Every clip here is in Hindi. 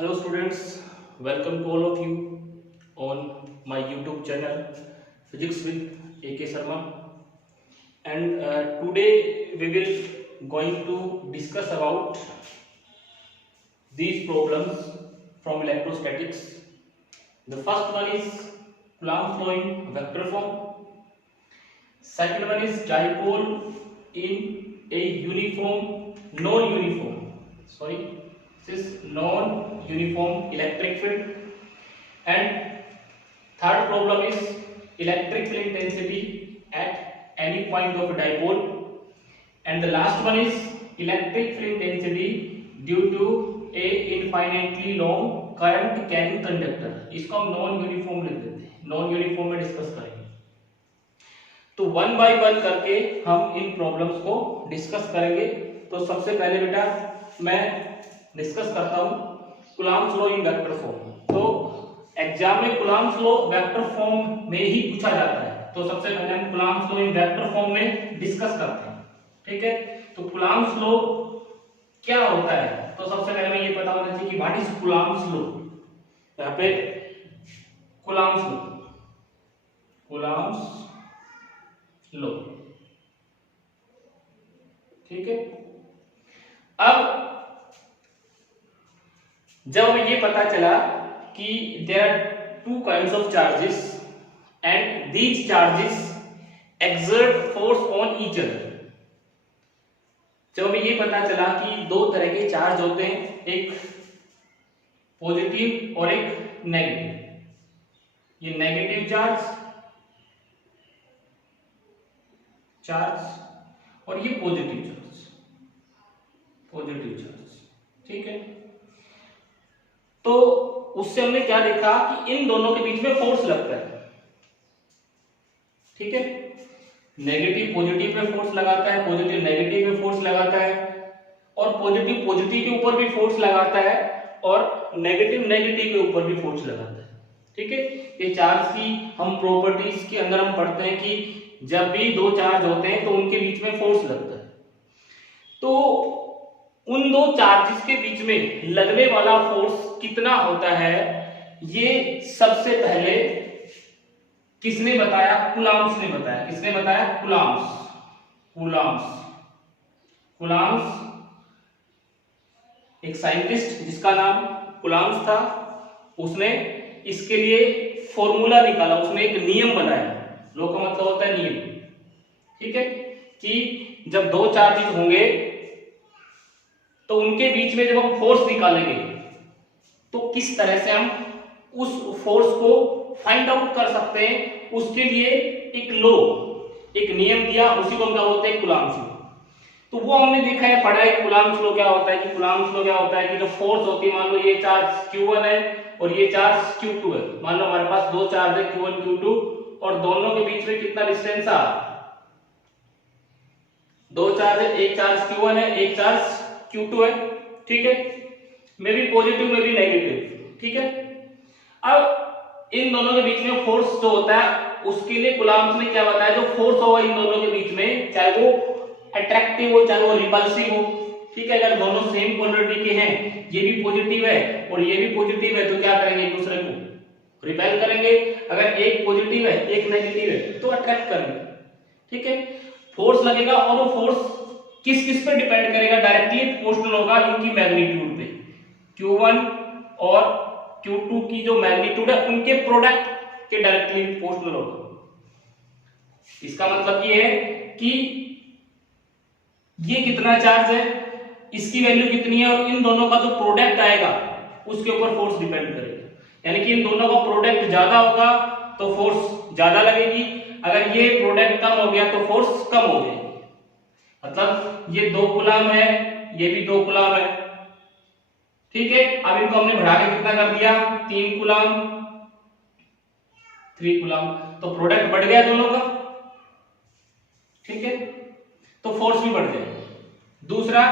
Hello students, welcome to all of you on my YouTube channel Physics with AK Sharma, and today we will going to discuss about these problems from electrostatics. The first one is Coulomb's law in vector form. Second one is dipole in a non-uniform electric field, and third problem is electric field intensity at any point of a dipole, and the last one is electric field intensity due to a infinitely long current carrying conductor. इसको हम नॉन यूनिफॉर्म लिख देते हैं, नॉन यूनिफॉर्म में डिस्कस करेंगे। तो वन बाय वन करके हम इन प्रॉब्लम्स को डिस्कस करेंगे। तो सबसे पहले बेटा मैं डिस्कस करता हूं Coulomb's law in vector form. तो एग्जाम में कूलॉम्स लॉ वेक्टर फॉर्म में ही पूछा जाता है, तो सबसे पहले हम Coulomb's law in vector form में डिस्कस करते हैं। ठीक है, तो कूलॉम्स लॉ क्या होता है? तो सबसे पहले हमें ये पता होना चाहिए कि व्हाट इज कूलॉम्स लॉ। यहाँ पे कूलॉम्स लॉ, ठीक है। अब जब हमें ये पता चला कि there are two kinds of charges and these charges exert force on each other, जब हमें ये पता चला कि दो तरह के चार्ज होते हैं, एक पॉजिटिव और एक नेगेटिव, ये नेगेटिव चार्ज और ये पॉजिटिव चार्ज, ठीक है। तो उससे हमने क्या देखा कि इन दोनों के बीच में फोर्स लगता है, ठीक है। नेगेटिव पॉजिटिव पे फोर्स लगाता है, पॉजिटिव नेगेटिव पे फोर्स लगाता है, और पॉजिटिव पॉजिटिव के ऊपर भी फोर्स लगाता है, और नेगेटिव नेगेटिव के ऊपर भी फोर्स लगाता है, ठीक है। ये चार्ज की हम प्रॉपर्टीज के अंदर हम पढ़ते हैं कि जब भी दो चार्ज होते हैं तो उनके बीच में फोर्स लगता है। तो उन दो चार्जेस के बीच में लगने वाला फोर्स कितना होता है, ये सबसे पहले किसने बताया? कूलॉम्स ने बताया। किसने बताया? कूलॉम्स एक साइंटिस्ट जिसका नाम कूलॉम्स था, उसने इसके लिए फॉर्मूला निकाला, उसने एक नियम बनाया। लॉ का मतलब होता है नियम, ठीक है, कि जब दो चार्जेस होंगे तो उनके बीच में जब हम फोर्स निकालेंगे तो किस तरह से हम उस फोर्स को फाइंड आउट कर सकते हैं, उसके लिए एक लॉ, एक नियम दिया, उसी को हम क्या बोलते हैं? Coulomb's law. तो वो हमने देखा है, पढ़ा है कूलॉम्स लॉ क्या होता है। कि कूलॉम्स लॉ क्या होता है कि जो फोर्स होती है, मान लो ये चार्ज Q1 है और ये चार्ज Q2 है। मान लो हमारे पास दो चार्ज है Q1 Q2, और दोनों के बीच में कितना डिस्टेंस आ? दो चार्ज है, एक चार्ज Q1 है, एक चार्ज Q2 है, ठीक है। मे बी पॉजिटिव में भी नेगेटिव, ठीक है। अब इन दोनों के बीच में फोर्स जो होता है, उसके लिए कूलॉम्स ने क्या बताया? जो फोर्स होगा इन दोनों के बीच में, चाहे वो अट्रैक्टिव हो चाहे वो रिपल्सिव हो, ठीक है। अगर दोनों सेम पोलैरिटी के हैं, ये भी पॉजिटिव है और ये भी पॉजिटिव है, तो क्या करेंगे? एक दूसरे को रिपेल करेंगे। अगर एक पॉजिटिव है एक नेगेटिव है तो अट्रैक्ट करेंगे, ठीक है। फोर्स लगेगा और वो फोर्स किस किस पे डिपेंड करेगा? डायरेक्टली प्रोपोर्शनल होगा इनकी मैग्नीट्यूड पे। Q1 और Q2 की जो मैग्नीट्यूड है उनके प्रोडक्ट के डायरेक्टली प्रोपोर्शनल होगा। इसका मतलब ये है कि ये कितना चार्ज है, इसकी वैल्यू कितनी है, और इन दोनों का जो प्रोडक्ट आएगा उसके ऊपर फोर्स डिपेंड करेगा। यानी कि इन दोनों का प्रोडक्ट ज्यादा होगा तो फोर्स ज्यादा लगेगी, अगर ये प्रोडक्ट कम हो गया तो फोर्स कम हो जाएगी। मतलब ये 2 कूलॉम है, ये भी 2 कूलॉम है, ठीक है। अब इनको हमने बढ़ा के कितना कर दिया? 3 कूलॉम, तो प्रोडक्ट बढ़ गया दोनों का, ठीक है, तो फोर्स भी बढ़ जाएगा। दूसरा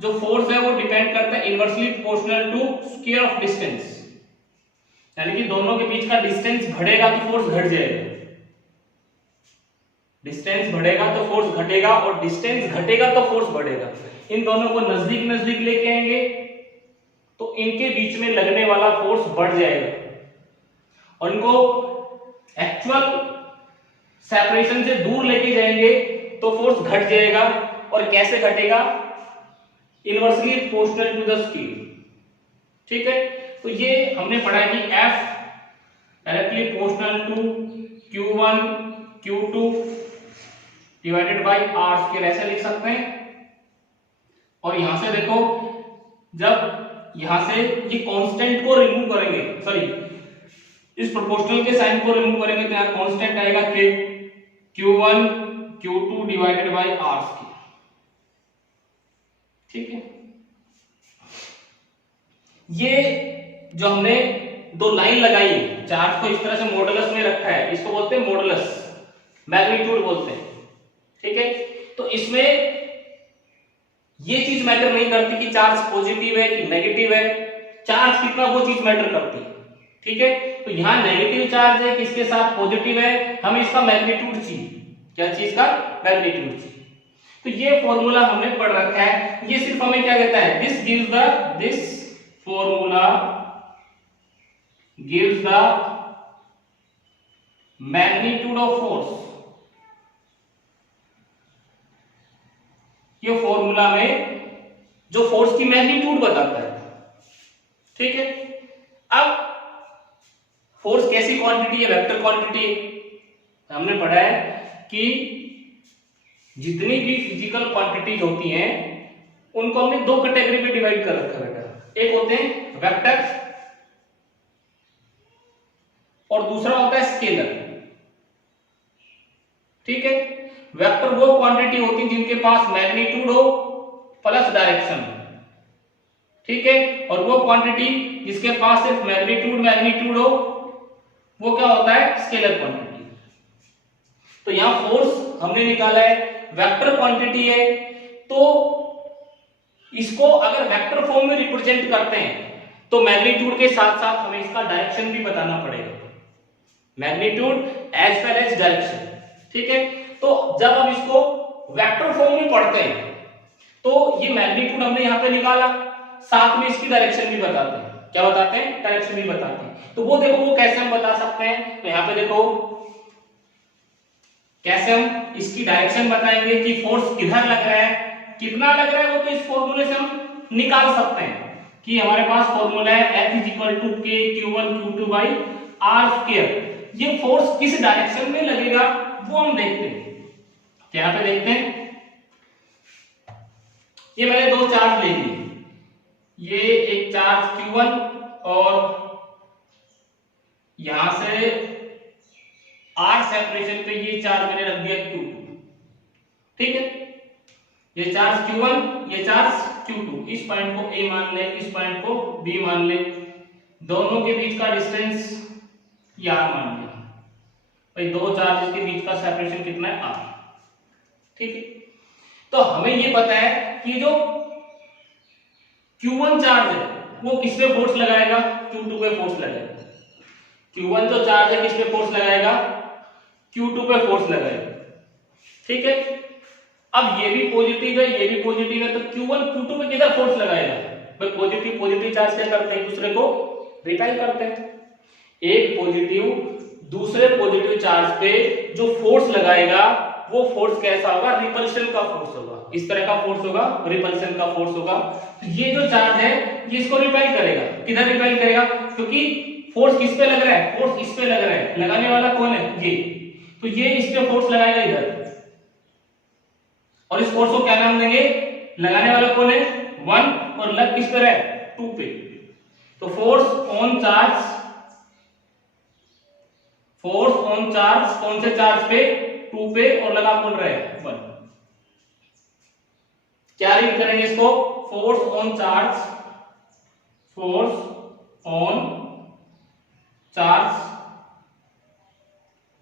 जो फोर्स है वो डिपेंड करता है inversely proportional to square of distance, यानी कि दोनों के बीच का डिस्टेंस बढ़ेगा तो फोर्स घट जाएगा, डिस्टेंस बढ़ेगा तो फोर्स घटेगा, और डिस्टेंस घटेगा तो फोर्स बढ़ेगा। इन दोनों को नजदीक नजदीक लेके आएंगे तो इनके बीच में लगने वाला फोर्स बढ़ जाएगा और इनको एक्चुअल सेपरेशन से दूर लेके जाएंगे तो फोर्स घट जाएगा। और कैसे घटेगा? Inversely proportional to the speed. ठीक है, तो ये हमने पढ़ा है कि F directly proportional to Q1 Q2 divided by R square, ऐसे लिख सकते हैं। और यहां से देखो, जब यहां से ये कांस्टेंट को रिमूव करेंगे, सॉरी इस प्रोपोर्शनल के साइन को रिमूव करेंगे तो यहां कांस्टेंट आएगा Q1 Q2 divided by R square. ठीक है, ये जो हमने दो लाइन लगाई, चार्ज को इस तरह से मॉडुलस में रखा है, इसको बोलते हैं मॉडुलस, मैग्नीट्यूड बोलते हैं। ठीक है, तो इसमें ये चीज मैटर नहीं करती कि चार्ज पॉजिटिव है कि नेगेटिव है, चार्ज कितना वो चीज मैटर करती है। ठीक है, तो यहां नेगेटिव चार्ज है, किसके साथ पॉजिटिव है, हमें इसका मैग्नीट्यूड चाहिए। क्या चीज का? मैग्नीट्यूड चाहिए। तो ये फॉर्मूला हमने पढ़ रखा है, ये सिर्फ हमें क्या कहता है, this formula gives the magnitude of force. ये फॉर्मूला में जो फोर्स की मैग्नीट्यूड बताता है। ठीक है, अब फोर्स कैसी क्वांटिटी है? वेक्टर क्वांटिटी है। हमने पढ़ा है कि जितनी भी फिजिकल क्वांटिटीज होती हैं उनको हमने दो कैटेगरी में डिवाइड कर रखा है बेटा। एक होते हैं वेक्टर और दूसरा होता है स्केलर। ठीक है, वेक्टर वो क्वांटिटी होती है जिनके पास मैग्नीट्यूड हो प्लस डायरेक्शन। ठीक है, और वो क्वांटिटी जिसके पास सिर्फ मैग्नीट्यूड हो वो क्या होता है? Scalar quantity. तो यहां फोर्स हमने निकाला है, वेक्टर क्वांटिटी है, तो इसको अगर वेक्टर फॉर्म में रिप्रेजेंट करते हैं तो मैग्नीट्यूड के साथ साथ हमें इसका डायरेक्शन भी बताना पड़ेगा, magnitude as well as direction. ठीक है, तो जब हम इसको वेक्टर फॉर्म में पढ़ते हैं तो ये मैग्नीट्यूड हमने यहां पे निकाला, साथ में इसकी डायरेक्शन भी बताते हैं। क्या बताते हैं? डायरेक्शन भी बताते हैं। तो वो देखो, वो कैसे हम बता सकते हैं, तो यहां पे देखो कैसे हम इसकी डायरेक्शन बताएंगे कि फोर्स किधर लग रहा है, कितना लग रहा है, वो तो इस फॉर्मूले से हम निकाल सकते हैं कि हमारे पास फॉर्मूला है F = K Q1 Q2 by R square. ये फोर्स किस डायरेक्शन में लगेगा वो हम देखते हैं। तो यहां पे देखते हैं, ये मैंने दो चार्ज ले लिए, ये एक चार्ज Q1 और यहां से R सेपरेशन पे ये चार्ज मैंने रख दिया Q2। ठीक है, ये चार्ज Q1, ये चार्ज Q2। इस पॉइंट को A मान ले, इस पॉइंट को B मान ले, दोनों के बीच का डिस्टेंस R मान ले। भाई दो चार्ज के बीच का सेपरेशन कितना है? R। ठीक है, तो हमें ये पता है कि जो Q1 चार्ज है वो किस पे फोर्स लगाएगा? Q2 पे फोर्स लगाएगा। Q1 जो चार्ज है किस पे फोर्स लगाएगा? Q2 पे फोर्स लगाएगा। ठीक है, अब ये भी पॉजिटिव है, ये भी पॉजिटिव है, तो Q1 Q2 पे किधर फोर्स लगाएगा? भाई पॉजिटिव चार्ज क्या करते हैं? दूसरे को रिपेल करते हैं। एक पॉजिटिव दूसरे पॉजिटिव चार्ज पे जो फोर्स लगाएगा वो फोर्स कैसा होगा? रिपल्शन का फोर्स होगा। इस तरह का फोर्स होगा, रिपल्शन का फोर्स होगा। तो ये जो चार्ज है ये इसको रिपेल करेगा। किधर रिपेल करेगा? क्योंकि फोर्स किस पे लग रहा है? फोर्स इस पे लग रहा है। लगाने वाला कौन है? ये। तो ये इस पे फोर्स लगाएगा इधर, और इस फोर्स को क्या नाम देंगे? लगाने वाला कौन है? 1, और लग किस पर है? 2 पे। तो फोर्स ऑन चार्ज कौन से चार्ज पे? 2 पे, और लगा कौन रहा है? 1। क्या रीड करेंगे इसको? Force on charge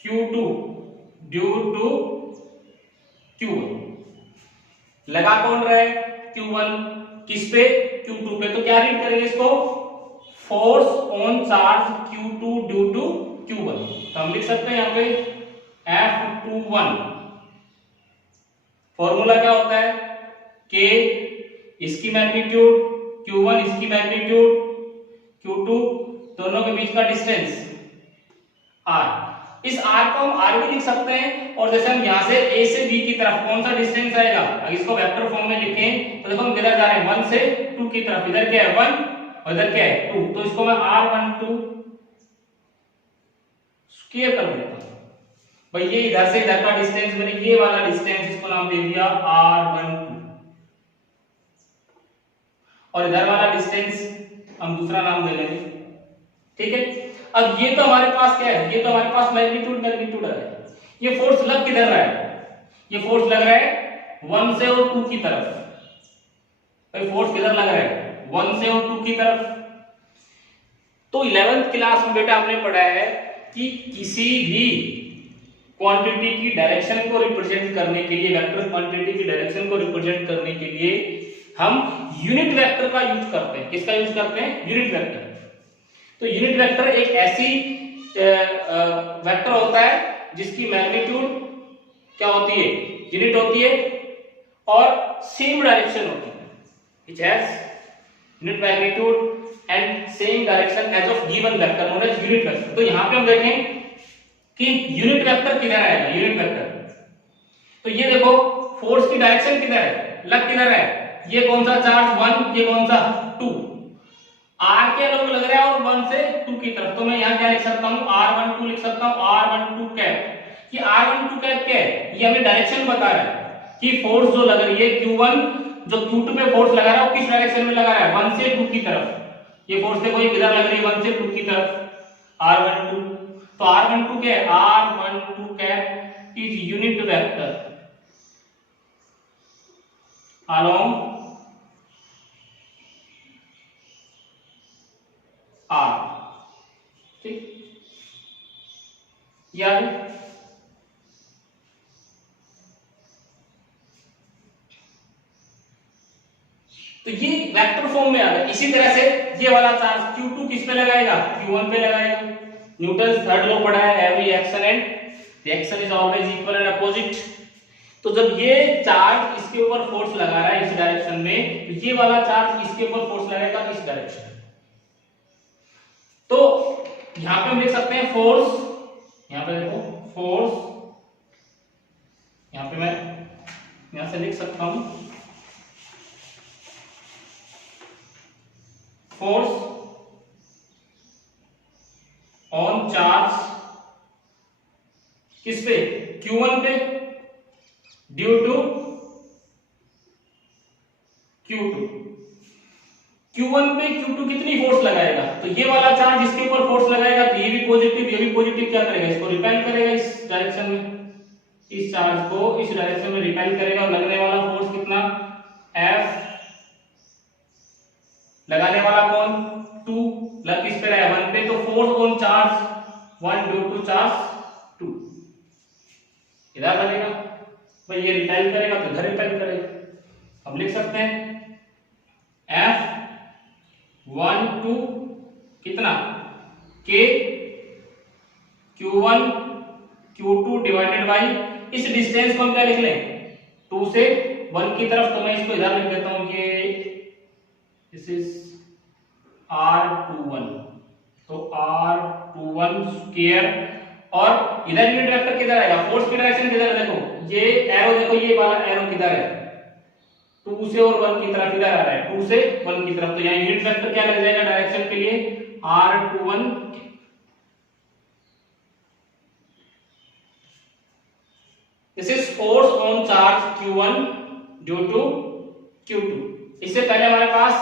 Q2 due to Q1। लगा कौन रहा है? Q1 किस पे? Q2 पे। तो क्या रीड करेंगे इसको? Force on charge Q2 due to Q1। तो हम लिख सकते हैं यहां पे F21। फॉर्मूला क्या होता है? K इसकी मैग्नीट्यूड Q1 इसकी मैग्नीट्यूड, Q2 दोनों के बीच का डिस्टेंस R। इस R को हम R भी लिख सकते हैं, और जैसे हम यहाँ से A से B की तरफ कौन सा डिस्टेंस आएगा, अगर इसको वेक्टर फॉर्म में लिखें तो देखो हम किधर जा रहे हैं 1 से 2 की तरफ, इधर क्या है 1 और इधर क्या है 2, तो इसको मैं R12 स्क्वायर कर देता हूं भाई। ये इधर से इधर का डिस्टेंस, मैंने ये वाला डिस्टेंस इसको नाम दे दिया R12, और इधर वाला डिस्टेंस हम दूसरा नाम दे लेंगे, ठीक है। अब ये तो हमारे पास क्या है, ये तो हमारे पास मैग्नीट्यूड है। ये फोर्स लग किधर रहा है, ये फोर्स लग रहा है 1 से और 2 की तरफ। भाई फोर्स किधर लग रहा है 1 से और 2 की तरफ। तो 11th क्लास में बेटा हमने पढ़ा है कि किसी भी क्वांटिटी की डायरेक्शन को रिप्रेजेंट करने के लिए, वेक्टर क्वांटिटी की डायरेक्शन को रिप्रेजेंट करने के लिए हम यूनिट वेक्टर का यूज करते हैं। किसका यूज करते हैं, यूनिट वेक्टर। तो यूनिट वेक्टर एक ऐसी वेक्टर होता है जिसकी मैग्नीट्यूड क्या होती है, यूनिट होती है, और सेम डायरेक्शन होती है। It has unit magnitude and same direction as of given vector known as unit vector. तो यहां पे हम देखें कि यूनिट वेक्टर किधर आएगा, यूनिट वेक्टर। तो ये देखो फोर्स की डायरेक्शन किधर है, लग किधर है, ये कौन सा चार्ज 1, ये कौन सा 2, R के अलग लग रहा है और 1 से 2 की तरफ। तो मैं यहाँ क्या लिख सकता हूँ, R12 लिख सकता हूँ, R12 कैप। कि R12 कैप क्या है, ये हमें डायरेक्शन बता रहा है कि फोर्स जो लग रही है Q1 जो Q2 पे फोर्स लगा रहा है वो किस डायरेक्शन में लगा रहा है, 1 से 2 की तरफ। ये फोर्स देखो ये किधर लग रही है, 1 से 2 की तरफ, R12। तो R12 क्या है, R12 cap is unit vector along R, ठीक। यार तो ये वेक्टर फॉर्म में आ गया। इसी तरह से ये वाला चार्ज Q2 किस पे लगाएगा, Q1 पे लगाएगा। न्यूटन थर्ड लॉ पढ़ा है, every action and reaction is always equal and opposite. तो जब ये चार्ज इसके ऊपर फोर्स लगा रहा है इस डायरेक्शन में, तो ये वाला चार्ज इसके ऊपर फोर्स लगाएगा इस डायरेक्शन में। तो यहां पे हम लिख सकते हैं फोर्स, यहां पे देखो फोर्स, यहां पे मैं यहां से लिख सकता हूं फोर्स ऑन चार्ज किस पे, Q1 पे, ड्यू टू Q2। Q1 पे Q2 कितनी फोर्स लगाएगा, तो ये वाला चार्ज इसके ऊपर फोर्स लगाएगा, तो ये भी पॉजिटिव क्या करेगा, इसको रिपेल करेगा इस डायरेक्शन में, इस चार्ज को इस डायरेक्शन में रिपेल करेगा। और लगने वाला फोर्स कितना, F, लगाने वाला कौन 2, लग किस पे रहा है 1 पे, तो force on charge 1 due to charge 2 इधर लगेगा। भाई ये रिपेल करेगा तो इधर रिपेल करेगा। हम लिख सकते हैं F1 2 कितना K Q1 Q2 divided by, इस डिस्टेंस को हम क्या लिख लें 2 से 1 की तरफ। तो मैं इसको इधर लिख देता हूं, ये दिस इज R21, तो R21 स्क्वायर। और इधर यूनिट वेक्टर किधर आएगा, फोर्स की डायरेक्शन किधर है, देखो ये एरो, देखो ये वाला एरो किधर है, 2 से और 1 की तरफ इधर आ रहा है, 2 से 1 की तरफ। तो यहाँ यूनिट वेक्टर क्या लग जाएगा डायरेक्शन के लिए, R21। This is force on charge Q1 due to Q2। इससे पहले हमारे पास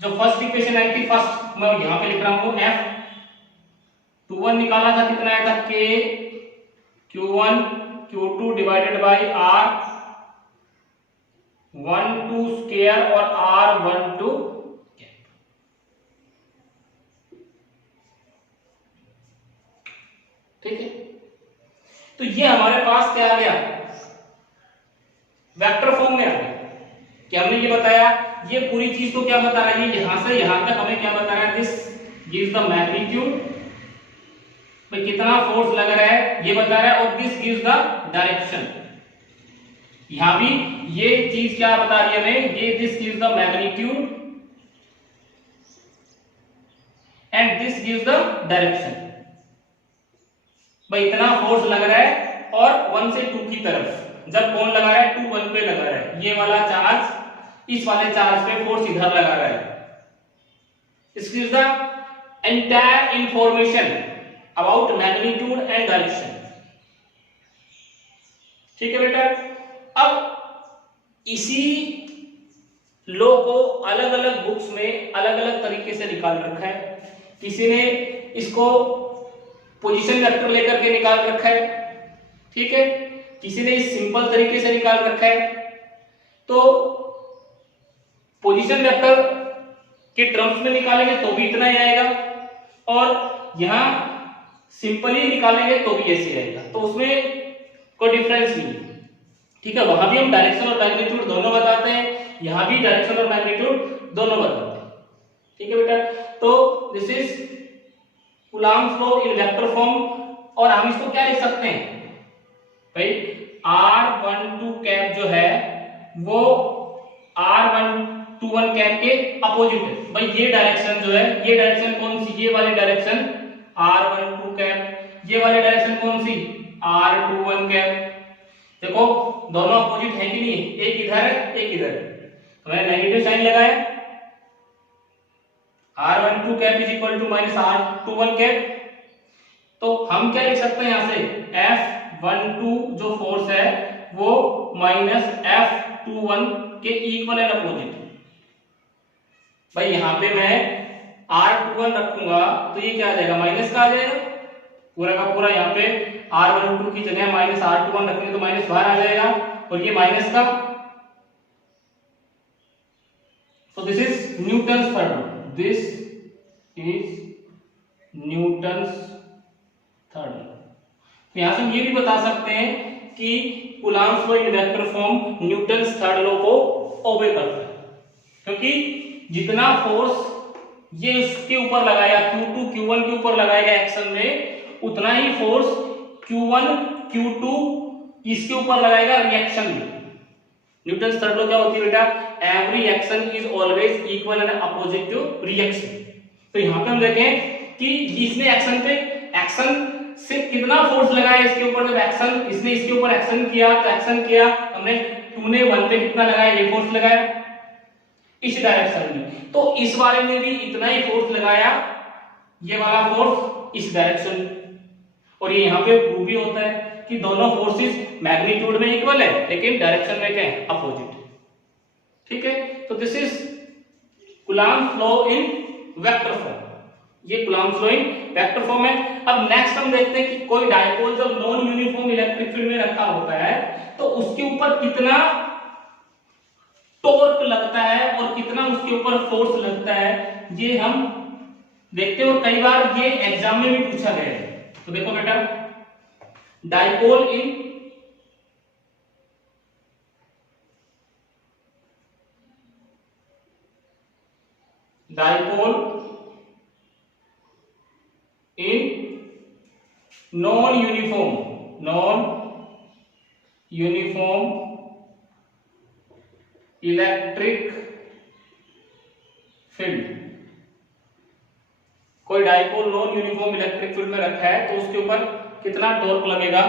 जो फर्स्ट इक्वेशन आई थी, फर्स्ट मैं यहां पे लिख रहा हूं, F21 निकाला था, कितना आया था K Q1 Q2 divided by R12 square और R12 ठीक है। तो ये हमारे पास क्या आ गया, वेक्टर फॉर्म में आ गया। क्या हमने ये बताया, ये पूरी चीज तो क्या बता रहा है, यहां से यहां तक हमें क्या बता रहा है, दिस गिव्स द मैग्नीट्यूड, भाई कितना फोर्स लग रहा है ये बता रहा है, और दिस गिव्स द डायरेक्शन। यहां भी ये चीज क्या बता रही है हमें, ये this gives the magnitude and this gives the direction. भाई इतना फोर्स लग रहा है और 1 से 2 की तरफ, जब कौन लगा रहा है 2 1 पे लगा रहा है, ये वाला चार्ज इस वाले चार्ज पे फोर्स इधर लगा रहा है। This gives the entire information about magnitude and direction. ठीक है बेटा। अब इसी लॉ को अलग अलग बुक्स में अलग अलग तरीके से निकाल रखा है। किसी ने इसको पोजीशन वेक्टर लेकर के निकाल रखा है, ठीक है, किसी ने इस सिंपल तरीके से निकाल रखा है। तो पोजीशन वेक्टर के टर्म्स में निकालेंगे तो भी इतना ही आएगा, और यहां सिंपली निकालेंगे तो भी ऐसे आएगा, तो उसमें कोई डिफरेंस नहीं है। ठीक है, वहां भी हम डायरेक्शन और मैग्नीट्यूड दोनों बताते हैं, यहां भी डायरेक्शन और मैग्नीट्यूड दोनों बताते हैं। ठीक है बेटा, तो this is Coulomb's law in vector form, और हम इसको क्या लिख सकते हैं भाई, r12 कैप जो है वो r121 कैप के अपोजिट है। भाई ये डायरेक्शन जो है, ये डायरेक्शन कौन सी, ये वाली डायरेक्शन r12 कैप, ये वाली डायरेक्शन कौन सी r21 कैप। देखो दोनों अपोजिट है कि नहीं, एक इधर है एक इधर है, तो मैंने नेगेटिव साइन लगाया, r12 cap is equal to minus r21 cap. तो हम क्या लिख सकते हैं यहां से, F12 जो फोर्स है वो माइनस F21 के इक्वल एंड अपोजिट। भाई यहां पे मैं r21 रखूंगा तो ये क्या आ जाएगा, माइनस का आ जाएगा, पूरा का पूरा यहाँ पे r12 की जगह माइनस r21 रखेंगे तो माइनस बाहर आ जाएगा, और ये माइनस का, तो this is Newton's third law, this is Newton's third law. तो यहां से हम ये भी बता सकते हैं कि Coulomb's law in vector form Newton's third law को ओबे करता है, क्योंकि जितना फोर्स ये इसके ऊपर लगाया Q2 Q1 के ऊपर लगाएगा एक्शन में, उतना ही फोर्स Q1 Q2 इसके ऊपर लगाएगा रिएक्शन में। न्यूटन्स थर्ड लॉ क्या होती है बेटा, every action is always equal and opposite to reaction. तो यहां पे हम देखें कि इसने एक्शन पे, एक्शन से कितना फोर्स लगाया इसके ऊपर, जब एक्शन इसने इसके ऊपर एक्शन किया तो एक्शन किया हमने 2 ने 1 पे कितना लगाया, ये फोर्स लगाया इस डायरेक्शन में, तो इस वाले ने भी इतना ही फोर्स लगाया, ये वाला फोर्स इस डायरेक्शन में। और ये यहाँ पे प्रूव भी होता है कि दोनों फोर्सेस मैग्नीट्यूड में इक्वल है लेकिन डायरेक्शन में क्या है, अपोजिट। ठीक है, तो this is Coulomb's law in vector form, ये Coulomb's law in vector form है। अब नेक्स्ट हम देखते हैं कि कोई डायपोल जब नॉन यूनिफॉर्म इलेक्ट्रिक फील्ड में रखा होता है तो उसके ऊपर कितना टॉर्क लगता है और कितना उसके ऊपर फोर्स लगता है, ये हम देखते हैं, और कई बार ये एग्जाम में भी पूछा गया है। तो देखो बेटा, dipole in non uniform electric field, कोई dipole non uniform electric field में रखा है तो उसके ऊपर कितना टॉर्क लगेगा,